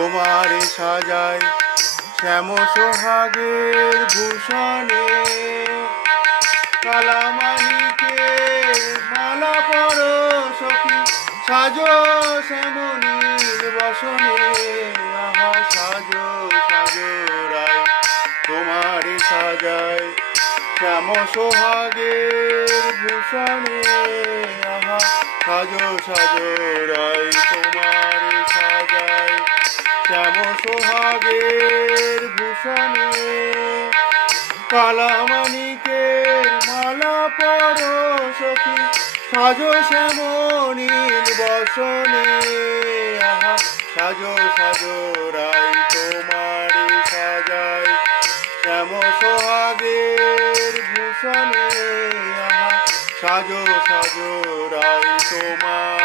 তোমারে সাজাই শ্যাম সোহাগের ভূষণে। কালামানিকের মালা পরো সখী, সাজো শ্যামনীল বসনে। আহা সাজো সাজো রাই তোমারে সাজাই শ্যাম সোহাগের ভূষণে। আহা সাজো সাজো রাই তোমারে সাজাই শ্যাম সোহাগের ভূষণে। কালামানিকের মালা পরো সখী, সাজো শ্যামনীল বসনে। আহা সাজো সাজো রাই তোমারে সাজাই শ্যাম সোহাগের ভূষণে। আহা সাজো সাজো রাই তোমার